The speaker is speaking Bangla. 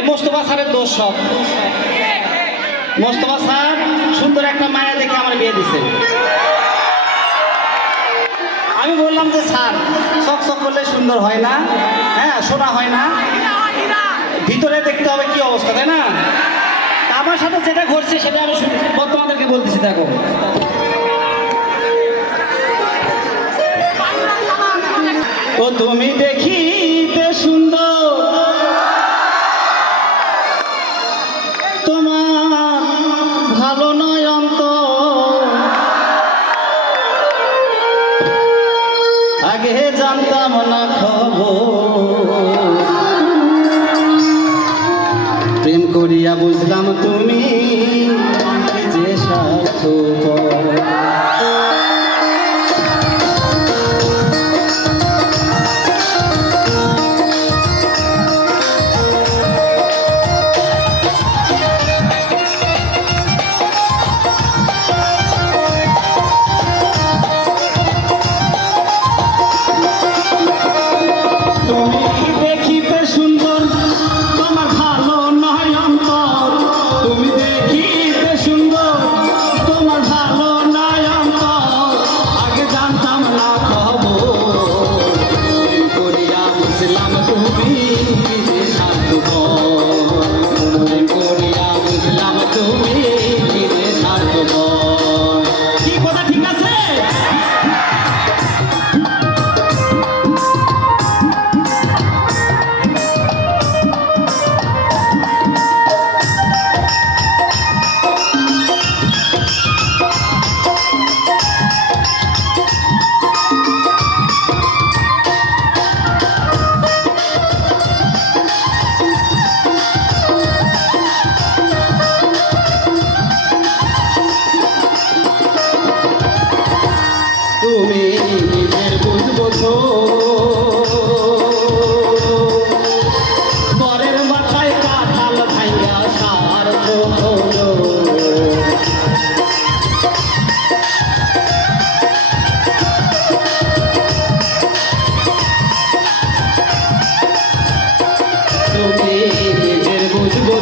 এই মোস্তফা স্যারের দোষ সব। মোস্তফা স্যার সুন্দর একটা মায়া দেখে আমার বিয়ে দিছে। আমি বললাম যে স্যার চকচক করলে সুন্দর হয় না, হ্যাঁ সোনা হয় না, ভিতরে দেখতে হবে কি অবস্থা, তাই না? আমার সাথে যেটা ঘটছে সেটা আমি তোমাদেরকে বলতেছি। দেখো, ও তুমি দেখিতে সুন্দর, তোমার ভালো নয় অন্তর, আগে জানতাম না খবর, প্রেম করিয়া বুঝলাম তুমি যে স্বার্থপর। তুমি নিজের বুঝবো পরের মাথায় কাঁঠাল ভাইয়া স্বার্থ হলো। তুমি নিজের বুঝবো